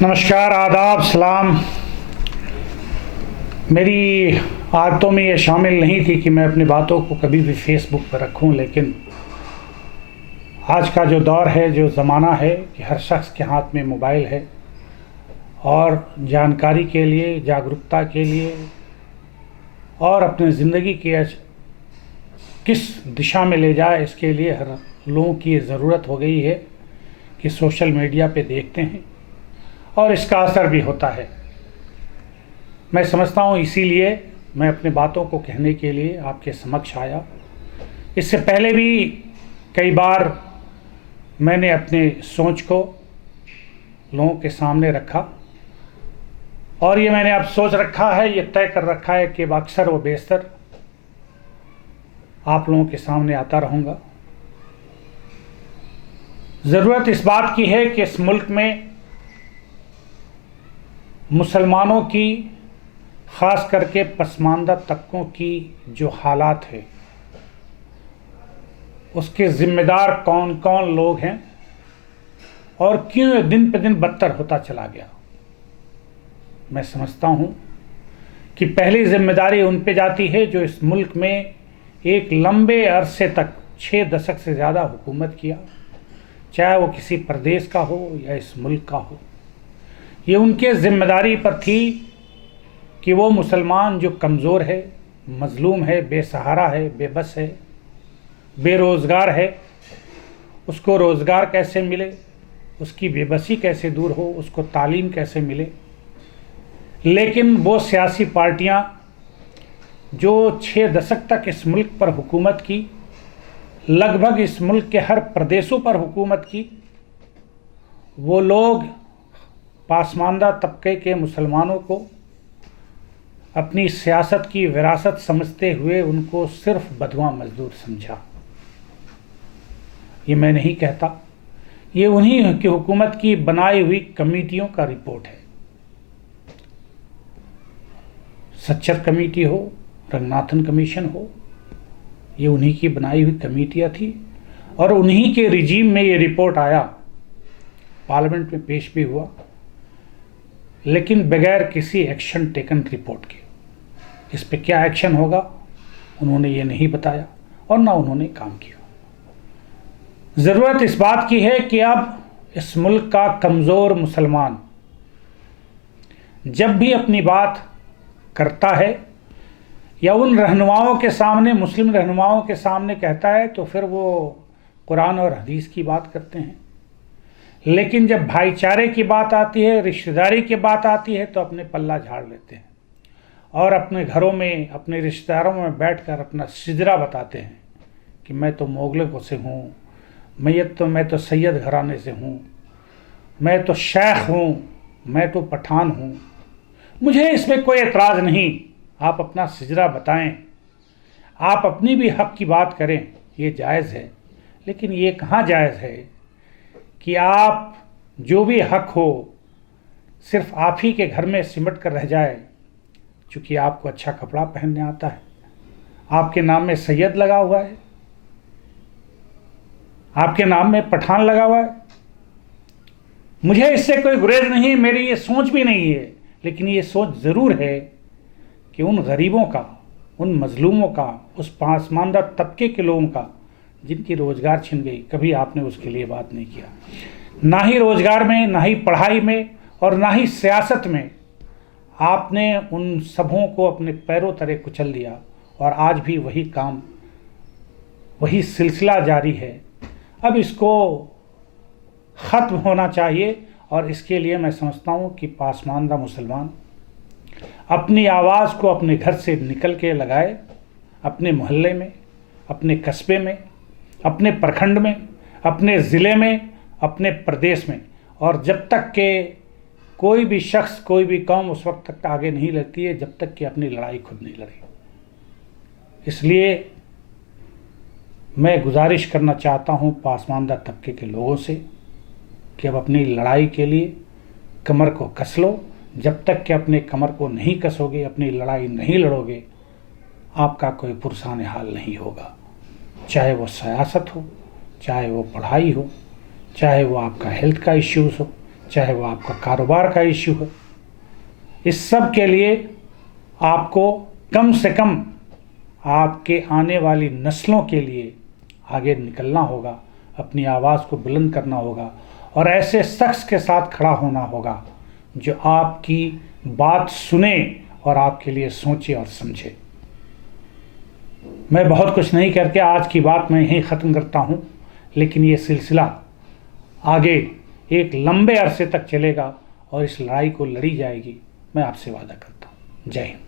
नमस्कार, आदाब, सलाम। मेरी आदतों में ये शामिल नहीं थी कि मैं अपनी बातों को कभी भी फेसबुक पर रखूं, लेकिन आज का जो दौर है, जो ज़माना है कि हर शख्स के हाथ में मोबाइल है और जानकारी के लिए, जागरूकता के लिए और अपनी ज़िंदगी की किस दिशा में ले जाए, इसके लिए हर लोगों की ये ज़रूरत हो गई है कि सोशल मीडिया पे देखते हैं और इसका असर भी होता है। मैं समझता हूँ, इसीलिए मैं अपनी बातों को कहने के लिए आपके समक्ष आया। इससे पहले भी कई बार मैंने अपने सोच को लोगों के सामने रखा और ये मैंने अब सोच रखा है, ये तय कर रखा है कि अक्सर व बेशतर आप लोगों के सामने आता रहूँगा। ज़रूरत इस बात की है कि इस मुल्क में मुसलमानों की, ख़ास करके पसमानदा तबकों की जो हालात है, उसके ज़िम्मेदार कौन कौन लोग हैं और क्यों ये दिन पे दिन बदतर होता चला गया। मैं समझता हूँ कि पहली ज़िम्मेदारी उन पे जाती है जो इस मुल्क में एक लंबे अरसे तक 6 दशक से ज़्यादा हुकूमत किया, चाहे वो किसी प्रदेश का हो या इस मुल्क का हो। ये उनके ज़िम्मेदारी पर थी कि वो मुसलमान जो कमज़ोर है, मज़लूम है, बेसहारा है, बेबस है, बेरोज़गार है, उसको रोज़गार कैसे मिले, उसकी बेबसी कैसे दूर हो, उसको तालीम कैसे मिले। लेकिन वो सियासी पार्टियां जो 6 दशक तक इस मुल्क पर हुकूमत की, लगभग इस मुल्क के हर प्रदेशों पर हुकूमत की, वो लोग पासमानदा तबके के मुसलमानों को अपनी सियासत की विरासत समझते हुए उनको सिर्फ बदवा मजदूर समझा। ये मैं नहीं कहता, ये उन्हीं की हुकूमत की बनाई हुई कमेटियों का रिपोर्ट है। सच्चर कमेटी हो, रंगनाथन कमीशन हो, ये उन्हीं की बनाई हुई कमेटियाँ थी और उन्हीं के रिजीम में ये रिपोर्ट आया, पार्लियामेंट में पेश भी हुआ, लेकिन बगैर किसी एक्शन टेकन रिपोर्ट के। इस पे क्या एक्शन होगा उन्होंने ये नहीं बताया और ना उन्होंने काम किया। ज़रूरत इस बात की है कि अब इस मुल्क का कमज़ोर मुसलमान जब भी अपनी बात करता है या उन रहनुमाओं के सामने, मुस्लिम रहनुमाओं के सामने कहता है, तो फिर वो कुरान और हदीस की बात करते हैं। लेकिन जब भाईचारे की बात आती है, रिश्तेदारी की बात आती है, तो अपने पल्ला झाड़ लेते हैं और अपने घरों में, अपने रिश्तेदारों में बैठकर अपना सिजरा बताते हैं कि मैं तो मोगलों से हूँ, मैं तो सैयद घराने से हूँ, मैं तो शेख हूँ, मैं तो पठान हूँ। मुझे इसमें कोई एतराज़ नहीं, आप अपना सिजरा बताएं, आप अपनी भी हक़ की बात करें, ये जायज़ है। लेकिन ये कहाँ जायज़ है कि आप जो भी हक़ हो सिर्फ आप ही के घर में सिमट कर रह जाए, चूँकि आपको अच्छा कपड़ा पहनने आता है, आपके नाम में सैयद लगा हुआ है, आपके नाम में पठान लगा हुआ है। मुझे इससे कोई गुरेज नहीं, मेरी ये सोच भी नहीं है, लेकिन ये सोच ज़रूर है कि उन गरीबों का, उन मज़लूमों का, उस पासमानदा तबके के लोगों का जिनकी रोज़गार छिन गई, कभी आपने उसके लिए बात नहीं किया। ना ही रोज़गार में, ना ही पढ़ाई में और ना ही सियासत में आपने उन सबों को अपने पैरों तले कुचल दिया और आज भी वही काम, वही सिलसिला जारी है। अब इसको ख़त्म होना चाहिए और इसके लिए मैं समझता हूँ कि पासमानदा मुसलमान अपनी आवाज़ को अपने घर से निकल के लगाए, अपने मोहल्ले में, अपने कस्बे में, अपने प्रखंड में, अपने ज़िले में, अपने प्रदेश में। और जब तक के कोई भी शख्स, कोई भी कौम उस वक्त तक आगे नहीं लगती है जब तक कि अपनी लड़ाई खुद नहीं लड़े। इसलिए मैं गुजारिश करना चाहता हूँ पासमानदा तबके के लोगों से कि अब अपनी लड़ाई के लिए कमर को कस लो। जब तक कि अपने कमर को नहीं कसोगे, अपनी लड़ाई नहीं लड़ोगे, आपका कोई पुरसान हाल नहीं होगा। चाहे वो सियासत हो, चाहे वो पढ़ाई हो, चाहे वो आपका हेल्थ का इश्यूज़ हो, चाहे वो आपका कारोबार का इश्यू है। इस सब के लिए आपको कम से कम आपके आने वाली नस्लों के लिए आगे निकलना होगा, अपनी आवाज़ को बुलंद करना होगा और ऐसे शख्स के साथ खड़ा होना होगा जो आपकी बात सुने और आपके लिए सोचे और समझे। मैं बहुत कुछ नहीं करके आज की बात मैं यहीं ख़त्म करता हूँ, लेकिन ये सिलसिला आगे एक लंबे अरसे तक चलेगा और इस लड़ाई को लड़ी जाएगी, मैं आपसे वादा करता हूँ। जय हिंद।